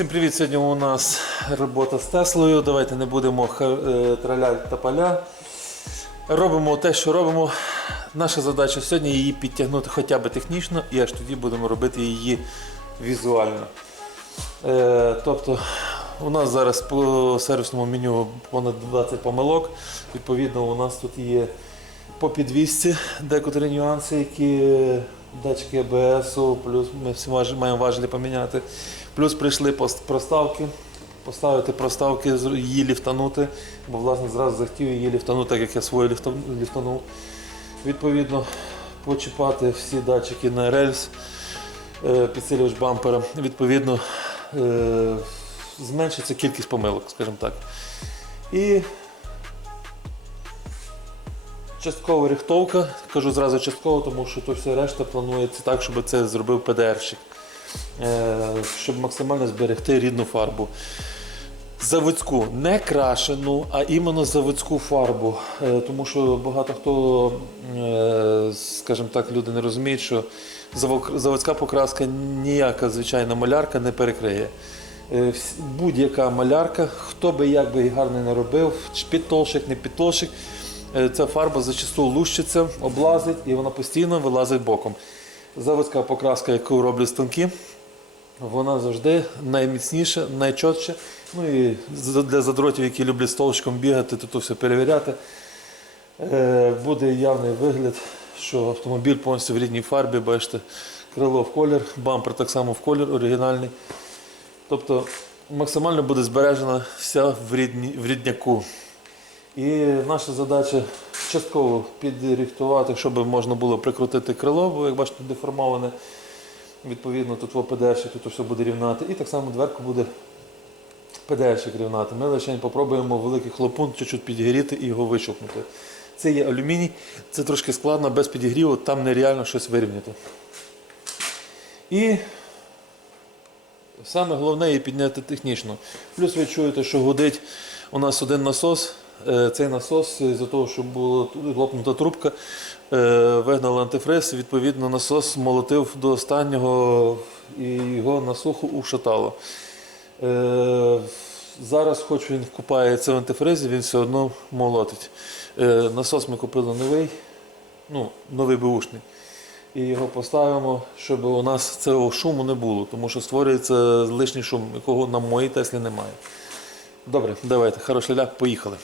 Всім привіт! Сьогодні у нас робота з Теслою. Давайте не будемо е, та поля. Робимо те, що робимо. Наша задача сьогодні її підтягнути хоча б технічно, і аж тоді будемо робити її візуально. Е, тобто у нас зараз по сервісному меню понад 20 помилок. Відповідно, у нас тут є по підвісці декотрі нюанси, які датчики АБС, плюс ми всі маємо важелі поміняти. Плюс прийшли проставки, поставити проставки, її ліфтанути, бо власне зразу захотів її ліфтанути, так як я свою ліфтанув. Відповідно, почіпати всі датчики на рельс, е, підсилювач бампера. Відповідно, е, зменшиться кількість помилок, скажімо так. І часткова рихтовка. Кажу зразу частково, тому що то все решта планується так, щоб це зробив ПДРщик. Е, Щоб максимально зберегти рідну фарбу. Заводську, не крашену, а іменно заводську фарбу. Е, Тому що багато хто, е, скажімо так, люди не розуміють, що заводська покраска ніяка звичайна малярка не перекриє. Будь-яка малярка, хто би як би гарно не робив, чи підтолщик, не підтолщик, ця фарба зачасту лущиться, облазить і вона постійно вилазить боком. Заводська покраска, яку роблять станки, вона завжди найміцніша, найчотша. Ну і для задротів, які люблять столчком бігати, то все перевіряти. Е, Буде явний вигляд, що автомобіль повністю в рідній фарбі, бачите, крило в колір, бампер так само в колір оригінальний. Тобто максимально буде збережена вся в, рідні, в рідняку. І наша задача частково підрихтувати, щоб можна було прикрутити крило, бо як бачите, деформоване. Відповідно, тут в ОПДші, тут все буде рівнати. І так само дверку буде ПДшик рівнати. Ми лише попробуємо великий хлопун чуть-чуть підігріти і його вищухнути. Це є алюміній, це трошки складно, без підігріву, там нереально щось вирівняти. І саме головне її підняти технічно. Плюс ви чуєте, що гудить у нас один насос. Е, Цей насос, з-за того, що була лопнута трубка, е, вигнали антифриз, відповідно, насос молотив до останнього і його на суху ушатало. Е, Зараз, хоч він купається в антифризі, він все одно молотить. Насос ми купили новий, ну, новий бушний. І його поставимо, щоб у нас цього шуму не було, тому що створюється лишній шум, якого на моїй Теслі немає. Добре, давайте, хороший ляг, поїхали.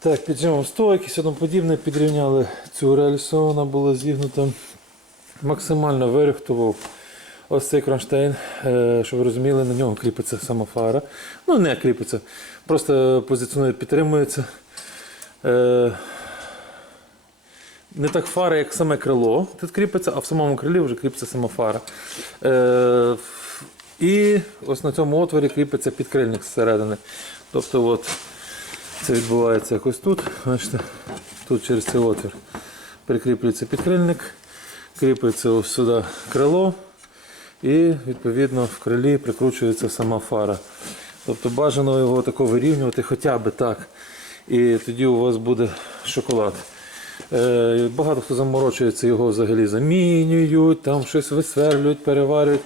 Так, піджимом стойки, все тому подібне, підрівняли цю рельсу, вона була зігнута. Максимально вирихтував ось цей кронштейн, е, щоб ви розуміли, на нього кріпиться сама фара. Ну, не кріпиться, просто позиціонує, підтримується. Е, Не так фара, як саме крило тут кріпиться, а в самому крилі вже кріпиться сама фара. Е, і ось на цьому отворі кріпиться підкрильник зсередини. Тобто от, це відбувається якось тут. Бачите, тут через цей отвір прикріплюється підкрильник, кріпиться ось сюди крило і відповідно в крилі прикручується сама фара. Тобто бажано його тако вирівнювати хоча б так. І тоді у вас буде шоколад. Е, Багато хто заморочується, його взагалі замінюють, там щось висверлюють, переварюють.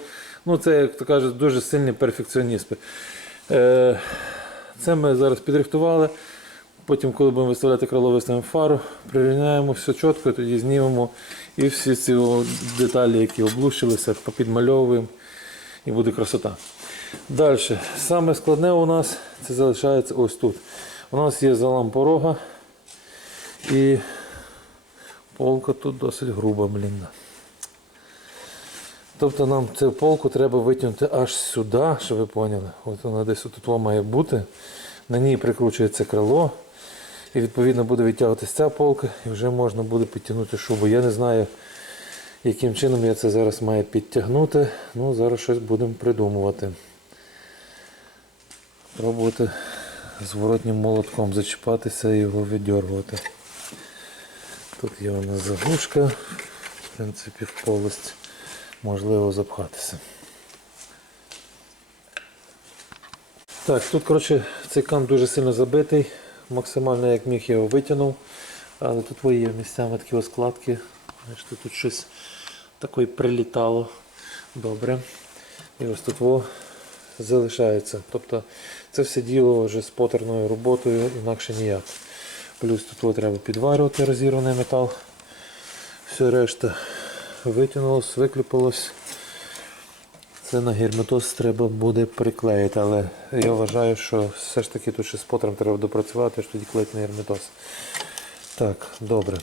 Ну, це, як то кажуть, дуже сильні перфекціоністи. Е, Це ми зараз підрихтували. Потім, коли будемо виставляти крило, фару, прирівняємо все чітко, тоді знімемо і всі ці деталі, які облущилися, попідмальовуємо і буде красота. Далі, саме складне у нас це залишається ось тут. У нас є залам порога і полка тут досить груба, блін. Тобто нам цю полку треба витягнути аж сюди, щоб ви поняли. От вона десь тут має бути. На ній прикручується крило. І відповідно буде відтягуватися ця полка і вже можна буде підтягнути шубу. Я не знаю, яким чином я це зараз маю підтягнути. Ну, зараз щось будемо придумувати. Пробувати зворотнім молотком зачіпатися і його віддергувати. Тут є у нас заглушка, в принципі, в полость можливо запхатися. Так, тут коротше, цей кант дуже сильно забитий, максимально як міг я його витягнув, але тут є місцями такі ось складки. Бачите, тут щось таке прилітало добре. І ось тут во залишається. Тобто це все діло вже з потерною роботою, інакше ніяк. Плюс тут треба підварювати розірваний метал. Все решта витягнулось, виклюпалось. Це на герметоз треба буде приклеїти, але я вважаю, що все ж таки тут ще з потером треба допрацювати, аж тоді клеїти на герметоз. Так, добре.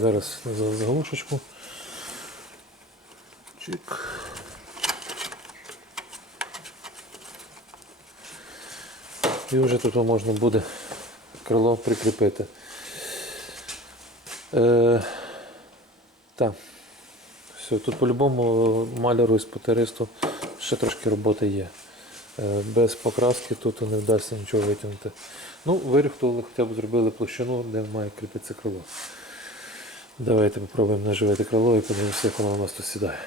Зараз за заглушечку. Чик. І вже тут можна буде крило прикріпити. Е, так. Все, тут по-любому маляру і спотеристу ще трошки роботи є. Е, Без покраски тут не вдасться нічого витягнути. Ну, виріхтували, хоча б зробили площину, де має кріпитися крило. Давайте попробуємо наживити крило і подивимося, як воно у нас тут сідає.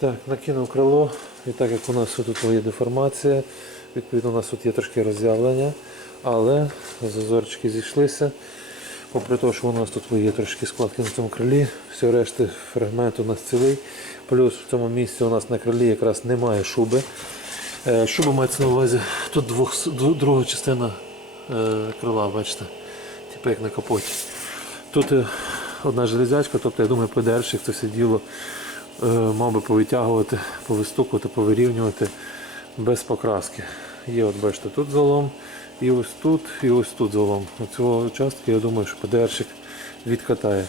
Так, накинув крило, і так як у нас тут є деформація, відповідно у нас тут є трошки роз'явлення, але зазорчики зійшлися. Попри те, що у нас тут є трошки складки на цьому крилі, все решти фрагмент у нас цілий. Плюс в цьому місці у нас на крилі якраз немає шуби. Е, Шуба мається на увазі, тут двох, друга частина е, крила, бачите, типу як на капоті. Тут е, одна железячка, тобто я думаю, ПДРщик це все діло мав би повитягувати, повистукувати, повирівнювати без покраски. Є, от бачите, тут залом, і ось тут, і ось тут залом. Цього участку я думаю, що ПДРщик відкатає.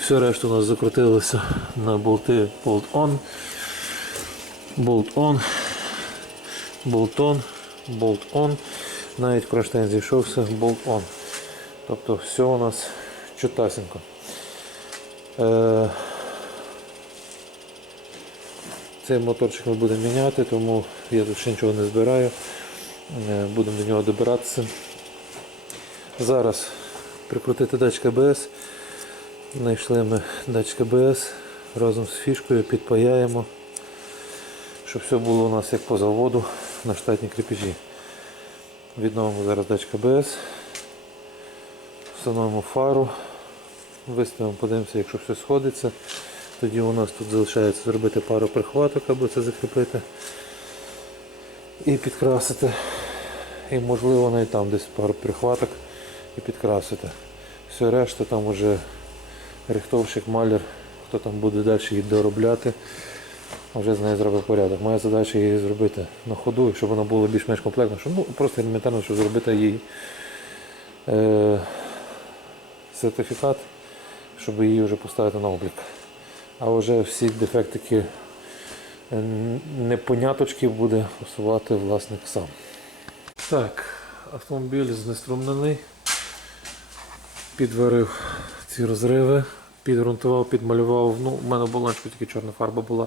Все решту у нас закрутилося на болти Bolt On. Bolt On. Bolt On. Bolt On. Навіть кронштейн зійшовся On. Тобто все у нас чутасенько. Е, цей моторчик ми будемо міняти, тому я тут ще нічого не збираю. Е, Будемо до нього добиратися. Зараз прикрутити датчик АБС. Знайшли ми датчик АБС разом з фішкою, підпаяємо, щоб все було у нас як по заводу на штатні кріпежі. Відновимо зараз датчик АБС, встановимо фару, виставимо, подивимося, якщо все сходиться. Тоді у нас тут залишається зробити пару прихваток, аби це закріпити і підкрасити. І можливо навіть там десь пару прихваток і підкрасити. Все решта там вже рихтовщик, маляр, хто там буде далі її доробляти, вже з нею зробив порядок. Моя задача її зробити на ходу, щоб вона була більш-менш комплектна, щоб ну, просто елементарно, щоб зробити їй е, сертифікат, щоб її вже поставити на облік. А вже всі дефектики е, непоняточки буде усувати власник сам. Так, автомобіль знеструмлений. Підварив ці розриви, підґрунтував, підмалював. Ну, у мене в балончику тільки чорна фарба була.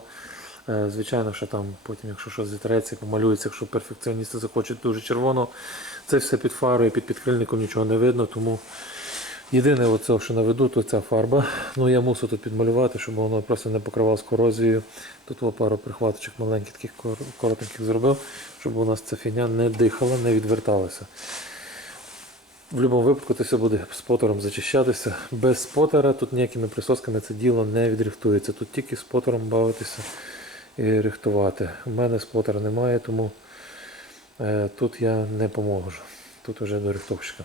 Е, Звичайно, що там потім, якщо щось зітреться, помалюється, якщо перфекціоністи захочуть дуже червоно, це все під фарою, під підкрильником нічого не видно, тому єдине, оце, що наведу, то ця фарба. Ну я мусив тут підмалювати, щоб воно просто не покривалось корозією. Тут пару прихваточок маленьких таких коротеньких зробив, щоб у нас ця фіня не дихала, не відверталася. В будь-якому випадку це все буде спотером зачищатися. Без спотера тут ніякими присосками це діло не відрихтується. Тут тільки спотером бавитися і рихтувати. У мене спотера немає, тому е, тут я не поможу. Тут вже до рихтовщика.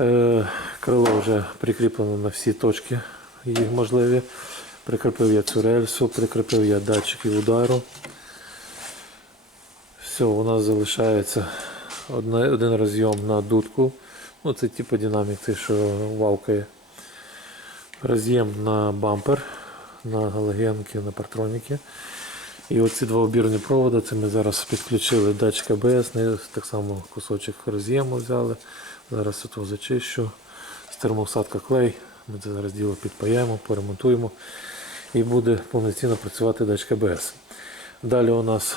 Е, крило вже прикріплено на всі точки, їх можливі. Прикріпив я цю рельсу, прикріпив я датчики удару. Все, у нас залишається один розйом на дудку. Ну, це типу динамік, цей, що вавкає. Роз'єм на бампер, на галогенки, на партроніки. І оці два обірні проводи, це ми зараз підключили датчик АБС, так само кусочок роз'єму взяли. Зараз тут зачищу. З термоусадка клей. Ми це зараз діло підпаяємо, поремонтуємо і буде повноцінно працювати датчик АБС. Далі у нас,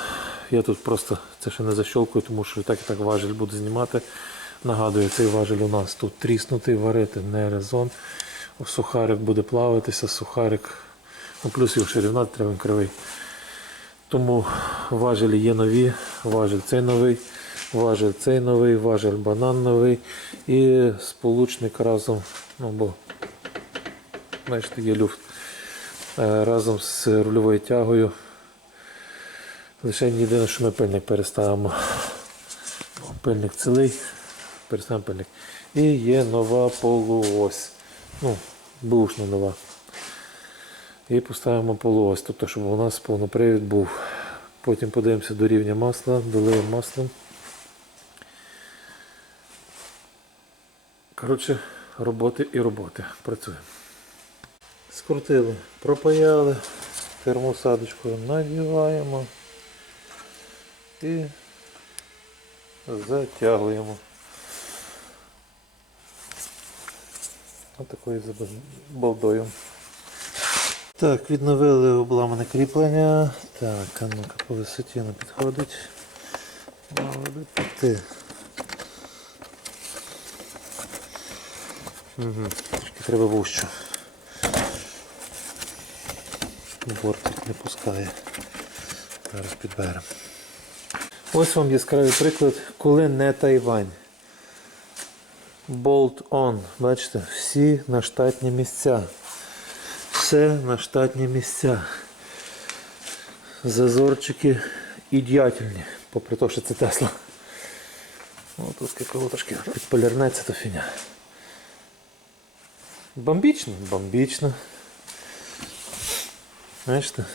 я тут просто це ще не защолкую, тому що так і так важель буду знімати. Нагадую, цей важель у нас тут тріснутий, варити не резон. Сухарик буде плавитися, сухарик, ну плюс його ще рівнати треба кривий. Тому важелі є нові, важель цей новий, важель цей новий, важель банан новий і сполучник разом, ну бо бачите, є люфт. Е, Разом з рульовою тягою Лише єдине, що ми пильник переставимо. Пильник цілий, переставимо пильник. І є нова полуось. Ну, бушна нова. І поставимо полуось, тобто, щоб у нас повнопривід був. Потім подивимося до рівня масла, долиємо маслом. Коротше, роботи і роботи. Працюємо. Скрутили, пропаяли, термосадочку надіваємо і затягуємо. Отакою балдою. Так, відновили обламане кріплення. Так, а ну-ка по висоті не підходить. Піти. Угу. Треба вужче. Бортик не пускає. Зараз підберемо. Ось вам яскравий приклад, коли не Тайвань. On. Бачите, всі на штатні місця. Все на штатні місця. Зазорчики ідеальні, попри те, що це Тесла. Тут трошки підполірнеться, то фіня. Бомбічно? Бомбічно. Бачите,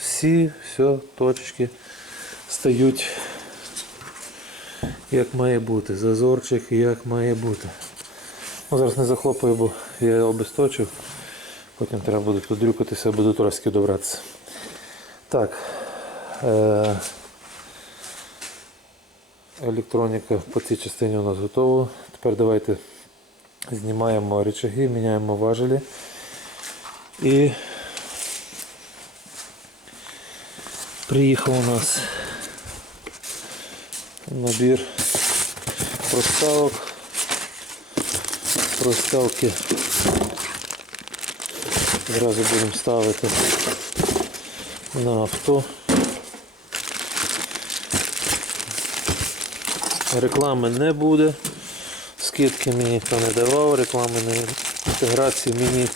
всі, все, точечки стають як має бути. Зазорчик як має бути. Ну, зараз не захлопаю, бо я обесточив. Потім треба буде тут буду трошки добратися. Так. Е- електроніка по цій частині у нас готова. Тепер давайте знімаємо рычаги, міняємо важелі. І приїхав у нас набір проставок. Проставки Зразу будемо ставити на авто. Реклами не буде. Скидки мені ніхто не давав, реклами на інтеграції мені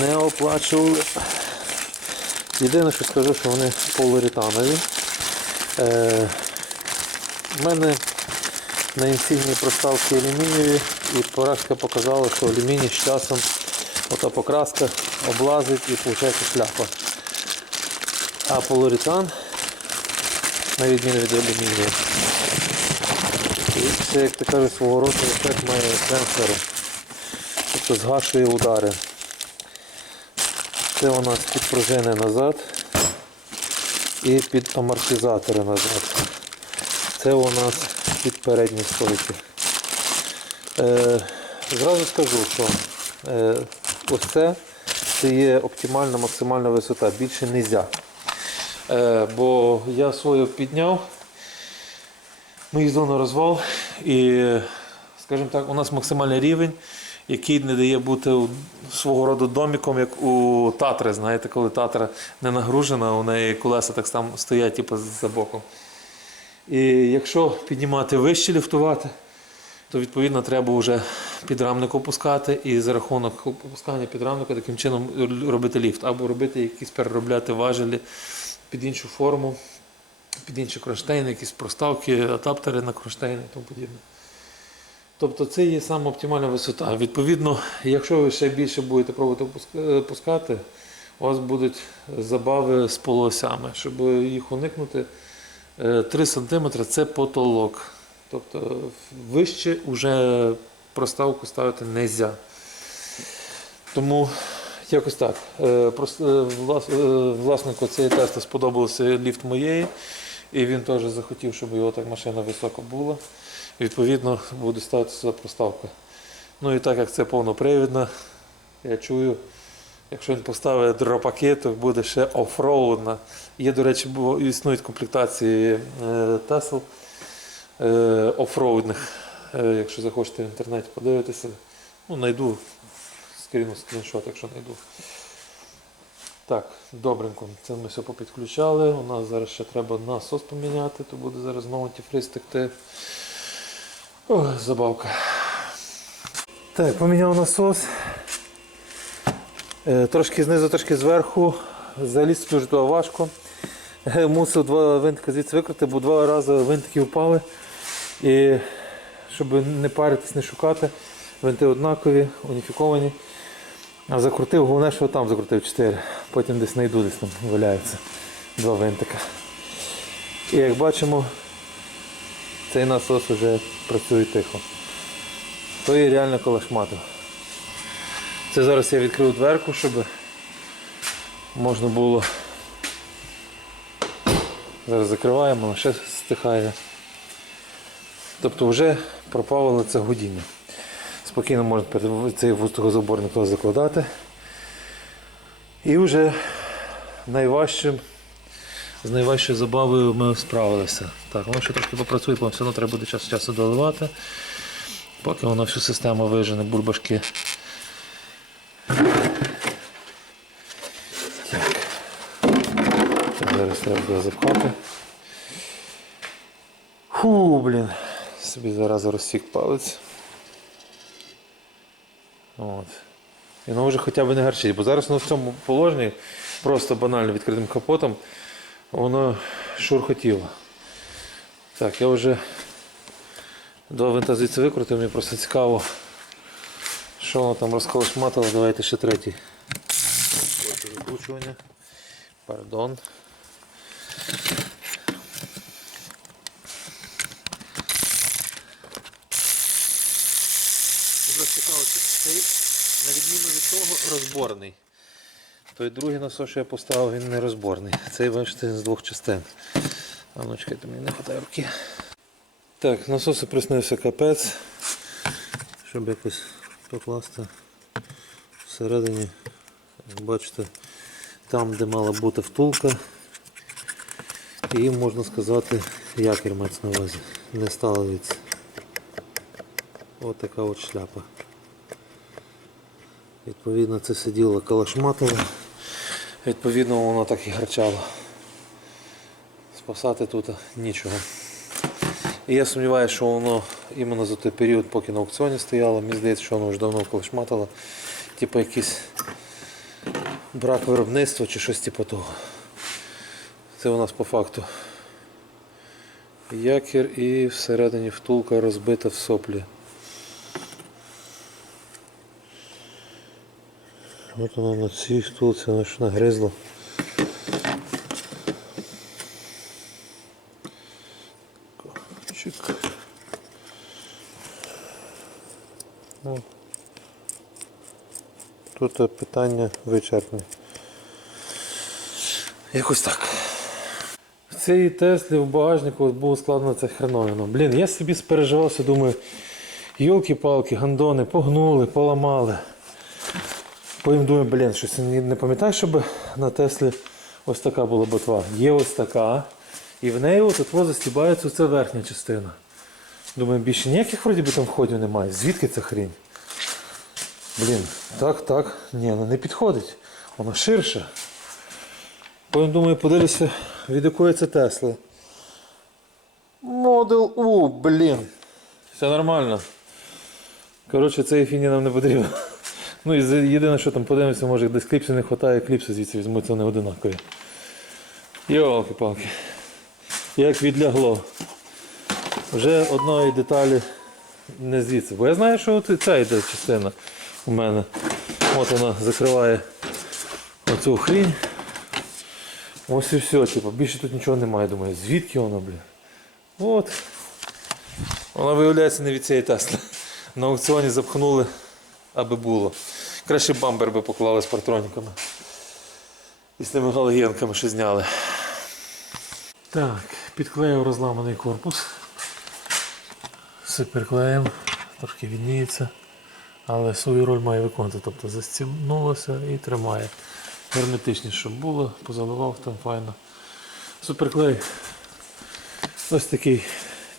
не оплачували. Єдине, що скажу, що вони полуретанові. Е, У мене на інсігні проставки алюмінієві і поразка показала, що алюміній з часом ота покраска облазить і виходить шляпа. А полуретан, на відміну від алюмінію, це, як ти кажеш, свого роду ефект має сенсори. Тобто згашує удари. Це у нас під пружини назад і під амортизатори назад. Це у нас під передні стойки. Е, зразу скажу, що е, ось це, це є оптимальна максимальна висота, більше не можна. Е, бо я свою підняв, ми їздили на розвал і, скажімо так, у нас максимальний рівень, який не дає бути свого роду доміком, як у Татри. Знаєте, коли Татра не нагружена, у неї колеса так само стоять типу, за боком. І якщо піднімати вище ліфтувати, то відповідно треба вже підрамник опускати і за рахунок опускання підрамника таким чином робити ліфт, або робити якісь переробляти важелі під іншу форму, під інші кронштейни, якісь проставки, адаптери на кронштейни і тому подібне. Тобто це є саме оптимальна висота. Відповідно, якщо ви ще більше будете пробувати опуска- опускати, у вас будуть забави з полуосями. Щоб їх уникнути, е, 3 см це потолок. Тобто вище вже проставку ставити не можна. Тому якось так. Е, е, е, Власнику цієї тести сподобався ліфт моєї, і він теж захотів, щоб його так машина висока була. Відповідно, буде ставити сюди проставка. Ну і так як це повнопривідна, я чую, якщо він поставить дропаки, то буде ще офроудна. Є, до речі, існують комплектації Тесл е, офроудних. Е, якщо захочете в інтернеті подивитися, ну, знайду скріну скріншот, якщо знайду. Так, добренько, це ми все попідключали. У нас зараз ще треба насос поміняти, то буде зараз знову антифриз текти. Ой, забавка. Так, поміняв насос. Е, Трошки знизу, трошки зверху. Залізти дуже туди важко. Е, Мусив два винтика звідси викрути, бо два рази винтики впали. І щоб не паритись, не шукати, винти однакові, уніфіковані. А закрутив, головне, що там закрутив 4. Потім десь знайду, десь там валяються два винтика. І як бачимо, цей насос вже працює тихо. То є реально колошматив. Це зараз я відкрив дверку, щоб можна було. Зараз закриваємо, ще стихає. Тобто вже пропавило це гудіння. Спокійно можна цей туди закладати. І вже найважчим, з найважчою забавою ми справилися. Так, воно ще трошки попрацює, бо все одно треба буде час часу доливати. Поки воно всю систему вижене, бульбашки. Зараз треба буде запхати. Фу, блін. Собі зараз розсік палець. От. І воно вже хоча б не гарчить, бо зараз воно в цьому положенні, просто банально відкритим капотом, воно шурхотіло. Так, я вже два винта звідси викрутив, мені просто цікаво, що воно там розколошматило. Давайте ще третій. Ось Закручування. Пардон. Дуже цікаво, цей, на відміну від того, розборний. Той другий насос, що я поставив, він не розборний. Цей бачите з двох частин. А ну чекайте, мені не вистачає руки. Так, насосу приснився капець. Щоб якось покласти всередині. Бачите, там, де мала бути втулка. І можна сказати, якір мається на увазі. Не стало від. Ось така от шляпа. Відповідно, це все діло калашматило. Відповідно, воно так і гарчало. Спасати тут нічого. І я сумніваюся, що воно іменно за той період, поки на аукціоні стояло, мені здається, що воно вже давно калашматило. Типу якийсь брак виробництва чи щось типу того. Це у нас по факту. Якір і всередині втулка розбита в соплі. От воно на цій втулці воно ж нагризло. Чик. Ну. Тут питання вичерпне. Якось так. В цій Теслі в багажнику було складно це хреновина. Блін, я собі спереживався, думаю, йолки-палки, гандони, погнули, поламали. Потім думаю, блін, щось не, пам'ятаю, щоб на Теслі ось така була ботва. Є ось така. І в неї от застібається оця верхня частина. Думаю, більше ніяких вроді би там входів немає. Звідки ця хрінь? Блін, так, так. Ні, ну не підходить. Воно ширше. Потім думаю, подивлюся, від якої це Тесли. Модел У, блін. Все нормально. Коротше, цієї фіні нам не потрібно. Ну і єдине, що там подивимося, може десь кліпсів не вистачає, кліпси звідси візьму, це не одинакові. Йолки-палки. Як відлягло. Вже одної деталі не звідси. Бо я знаю, що от ця йде частина у мене. От вона закриває оцю хрінь. Ось і все, типу, більше тут нічого немає. Думаю, звідки воно, блін? От. Вона виявляється не від цієї Тесли. На аукціоні запхнули, аби було. Краще бамбер би поклали з партроніками. І з тими галогенками, що зняли. Так, підклеїв розламаний корпус. Все трошки відніється, але свою роль має виконувати. Тобто застібнулося і тримає. Герметичність, щоб було, позаливав там файно. Суперклей. Ось такий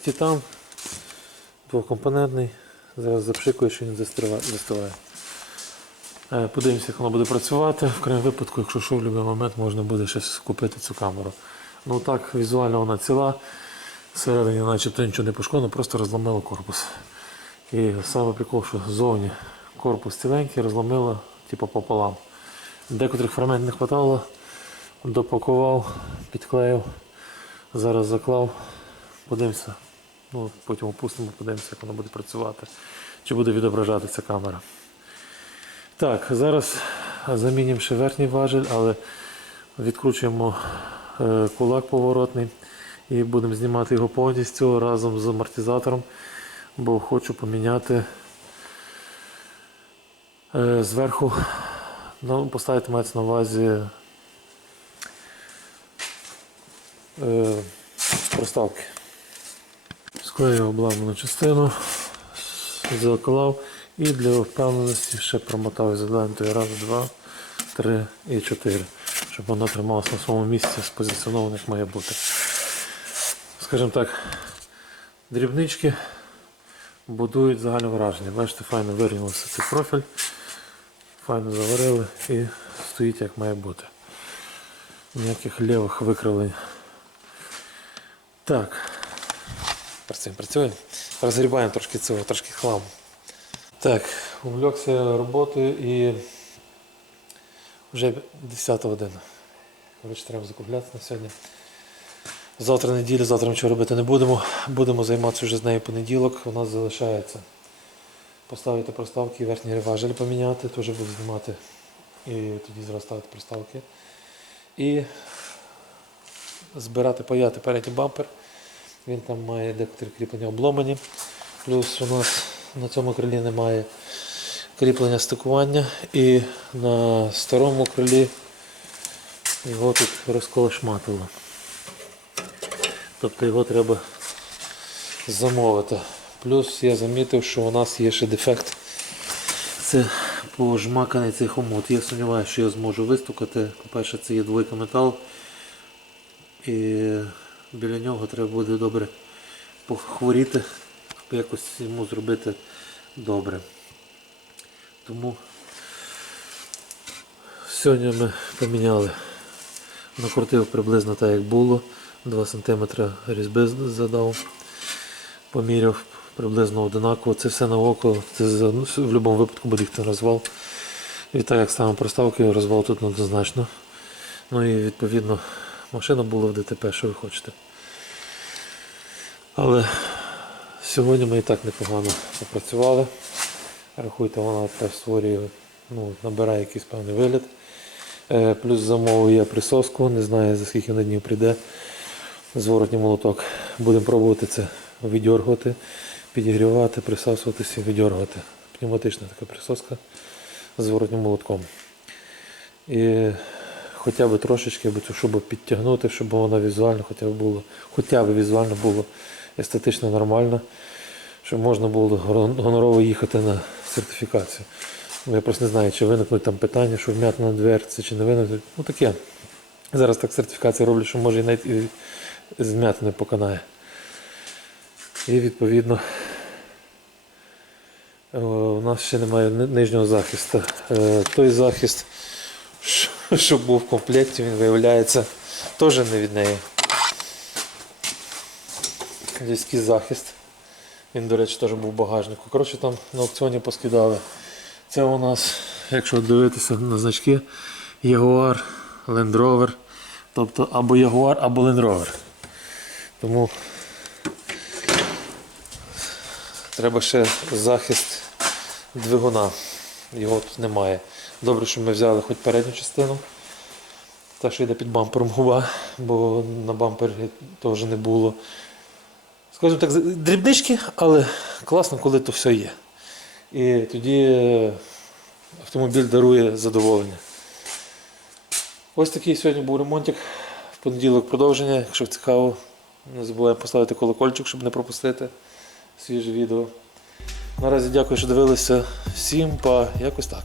титан двокомпонентний. Зараз запшикую, що він застиває. Е, Подивимося, як воно буде працювати. В крайньому випадку, якщо що, в будь-який момент можна буде щось купити цю камеру. Ну так, візуально вона ціла. Всередині начебто нічого не пошкодено, просто розламило корпус. І саме прикол, що ззовні корпус ціленький, розламило типу пополам. Декотрих фрагментів не вистачало, допакував, підклеїв, зараз заклав. Подивимося. Ну, потім опустимо, подивимося, як воно буде працювати. Чи буде відображатися камера. Так, зараз замінимо ще верхній важель, але відкручуємо е, кулак поворотний і будемо знімати його повністю разом з амортизатором, бо хочу поміняти е, зверху, ну, поставити мається на увазі е, проставки. Склею обламану частину, заклав і для впевненості ще промотав ізолентою раз, два, три і чотири, щоб воно трималося на своєму місці, спозиціоновано як має бути. Скажімо так, дрібнички будують загальне враження. Бачите, файно вирівнявся цей профіль, файно заварили і стоїть як має бути. Ніяких лівих викривлень. Так. Працюємо, працюємо. Розгрібаємо трошки цього, трошки хламу. Так, увлекся роботою і вже 10 година. Коротше, треба закруглятися на сьогодні. Завтра неділя, завтра нічого робити не будемо. Будемо займатися вже з нею понеділок. У нас залишається поставити проставки, верхній важель поміняти, теж буду знімати і тоді зразу ставити проставки. І збирати, паяти передній бампер. Він там має декотрі кріплення обломані. Плюс у нас на цьому крилі немає кріплення стикування і на старому крилі його тут розколошматило. Тобто його треба замовити. Плюс я замітив, що у нас є ще дефект. Це пожмаканий цей хомут. Я сумніваюся, що я зможу вистукати. По-перше, це є двойка метал. І біля нього треба буде добре похворіти, якось йому зробити добре. Тому сьогодні ми поміняли. Накрутив приблизно так, як було. 2 см різьби задав, поміряв приблизно одинаково. Це все на око, це ну, в будь-якому випадку буде йти розвал. І так як ставимо проставки, розвал тут однозначно. Ну і відповідно машина була в ДТП, що ви хочете. Але сьогодні ми і так непогано попрацювали. Рахуйте, вона теж створює, ну, набирає якийсь певний вигляд. Е, Плюс замовив я присоску, не знаю за скільки на днів прийде. Зворотній молоток. Будемо пробувати це віддергувати, підігрівати, присасуватися і віддергувати. Пневматична така присоска з зворотнім молотком. І хоча б трошечки, шубу підтягнути, щоб вона візуально хоча б було, хоча б візуально було естетично нормально, щоб можна було гонорово їхати на сертифікацію. Ну, Я просто не знаю, чи виникнуть там питання, що вм'ятна на дверці, чи не виникнуть. Ну таке. Зараз так сертифікацію роблять, що може і навіть і зм'яти не поканає. І відповідно е, у нас ще немає нижнього захисту. Е, Той захист, що- був в комплекті, він виявляється теж не від неї. Львівський захист. Він, до речі, теж був в багажнику. Коротше, там на аукціоні поскидали. Це у нас, якщо дивитися на значки, Jaguar, Land Rover. Тобто або Jaguar, або Land Rover. Тому треба ще захист двигуна. Його тут немає. Добре, що ми взяли хоч передню частину. Та, що йде під бампером губа, бо на бампері теж не було. Скажімо так, дрібнички, але класно, коли то все є. І тоді е, автомобіль дарує задоволення. Ось такий сьогодні був ремонтик. В понеділок продовження. Якщо цікаво, не забуваємо поставити колокольчик, щоб не пропустити свіже відео. Наразі дякую, що дивилися. Всім па, якось так.